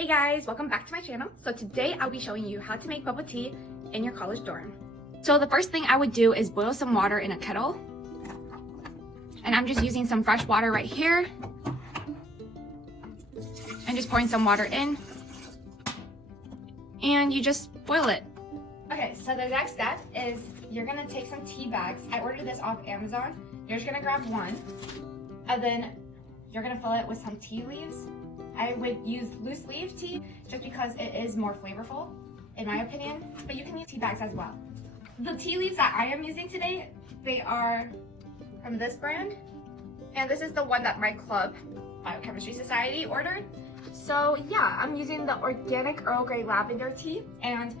Hey guys, welcome back to my channel. So today I'll be showing you how to make bubble tea in your college dorm. So the first thing I would do is boil some water in a kettle. And I'm just using some fresh water right here. And just pouring some water in. And you just boil it. Okay, so the next step is you're gonna take some tea bags. I ordered this off Amazon. You're just gonna grab one. And then you're gonna fill it with some tea leaves. I would use loose leaf tea just because it is more flavorful, in my opinion, but you can use tea bags as well. The tea leaves that I am using today, they are from this brand, and this is the one that my club, Biochemistry Society, ordered. So yeah, I'm using the organic Earl Grey lavender tea, and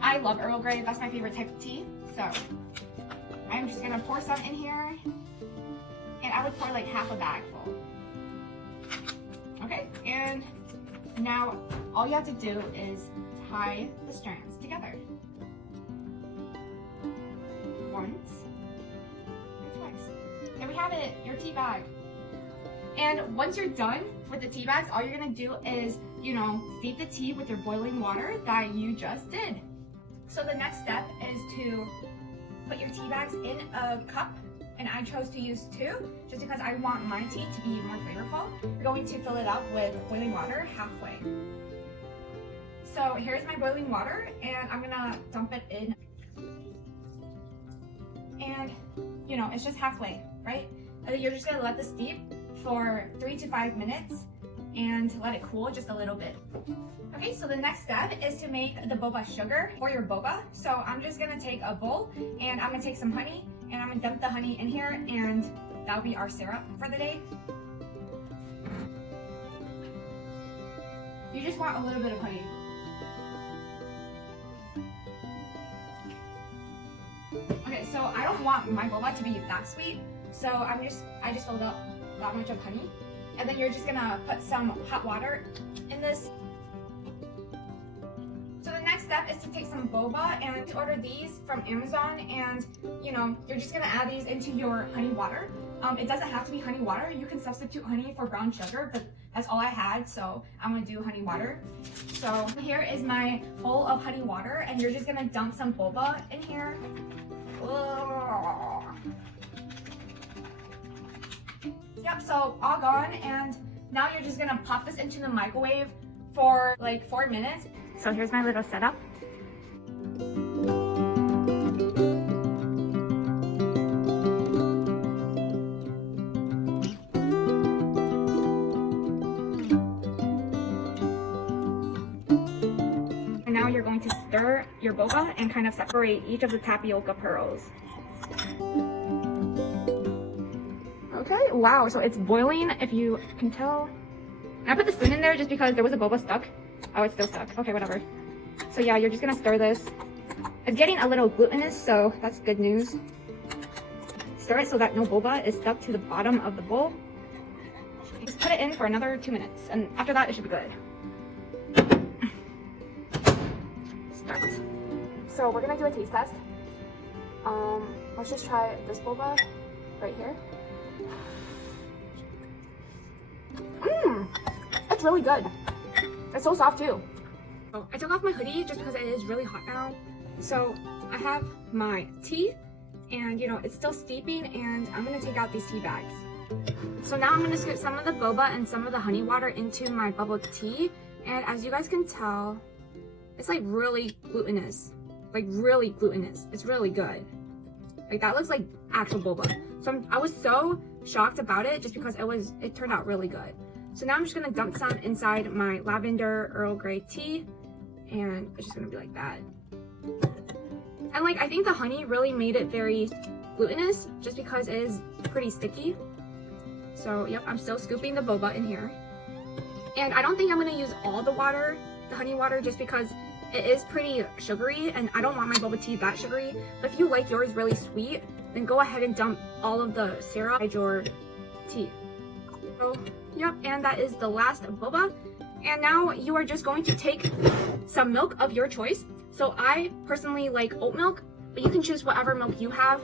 I love Earl Grey, that's my favorite type of tea. So I'm just gonna pour some in here, and I would pour like half a bag full. Okay, and now all you have to do is tie the strands together. Once and twice. There we have it, your tea bag. And once you're done with the tea bags, all you're gonna do is, steep the tea with your boiling water that you just did. So the next step is to put your tea bags in a cup. And I chose to use 2 just because I want my tea to be more flavorful. We're going to fill it up with boiling water halfway. So here's my boiling water, and I'm gonna dump it in. And it's just halfway, right? And then you're just gonna let this steep for 3 to 5 minutes and let it cool just a little bit. Okay, so the next step is to make the boba sugar for your boba. So I'm just gonna take a bowl and I'm gonna take some honey and I'm gonna dump the honey in here, and that'll be our syrup for the day. You just want a little bit of honey. Okay, so I don't want my boba to be that sweet, so I just filled up that much of honey. And then you're just gonna put some hot water in this. So the next step is to take some boba, and I ordered these from Amazon, and you're just gonna add these into your honey water. It doesn't have to be honey water. You can substitute honey for brown sugar, but that's all I had, so I'm gonna do honey water. So here is my bowl of honey water, and you're just gonna dump some boba in here. Yep, so all gone, and now you're just gonna pop this into the microwave for like 4 minutes. So here's my little setup. And now you're going to stir your boba and kind of separate each of the tapioca pearls. Okay, wow, so it's boiling, if you can tell. I put the spoon in there just because there was a boba stuck. Oh, it's still stuck. Okay, whatever. So yeah, you're just gonna stir this. It's getting a little glutinous, so that's good news. Stir it so that no boba is stuck to the bottom of the bowl. Just put it in for another 2 minutes, and after that, it should be good. Start. So we're gonna do a taste test. Let's just try this boba right here. It's really good. It's so soft too. Oh, I took off my hoodie just because it is really hot now. So I have my tea, and it's still steeping, and I'm gonna take out these tea bags. So now I'm gonna scoop some of the boba and some of the honey water into my bubble tea, and as you guys can tell, it's like really glutinous. Like really glutinous. It's really good. Like that looks like actual boba. So I was so shocked about it just because it turned out really good. So now I'm just gonna dump some inside my lavender Earl Grey tea, and it's just gonna be like that. And I think the honey really made it very glutinous just because it is pretty sticky. So yep, I'm still scooping the boba in here. And I don't think I'm gonna use all the water, the honey water, just because it is pretty sugary, and I don't want my boba tea that sugary. But if you like yours really sweet, then go ahead and dump all of the syrup inside your tea. So, yep, and that is the last boba. And now you are just going to take some milk of your choice. So I personally like oat milk, but you can choose whatever milk you have.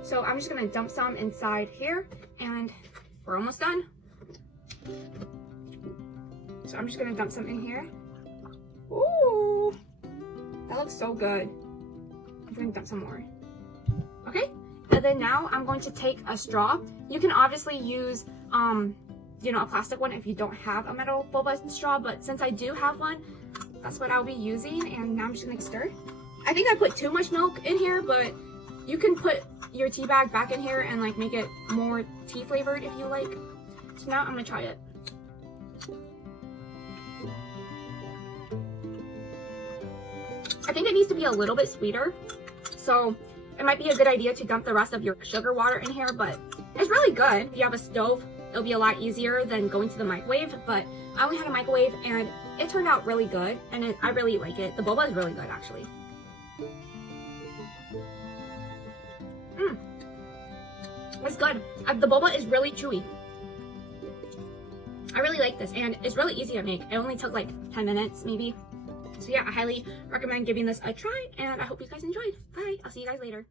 So I'm just gonna dump some inside here, and we're almost done. So I'm just gonna dump some in here. Ooh, that looks so good. I'm gonna dump some more. Okay, and then now I'm going to take a straw. You can obviously use, you know, a plastic one if you don't have a metal boba straw, but since I do have one, that's what I'll be using. And now I'm just gonna stir. I think I put too much milk in here, but you can put your tea bag back in here and like make it more tea flavored if you like. So now I'm gonna try it. I think it needs to be a little bit sweeter, so it might be a good idea to dump the rest of your sugar water in here, but it's really good. If you have a stove, it'll be a lot easier than going to the microwave, but I only had a microwave and it turned out really good, and I really like it. The boba is really good, actually. It's good. The boba is really chewy. I really like this, and it's really easy to make. It only took like 10 minutes, maybe. So yeah, I highly recommend giving this a try, and I hope you guys enjoyed. Bye. I'll see you guys later.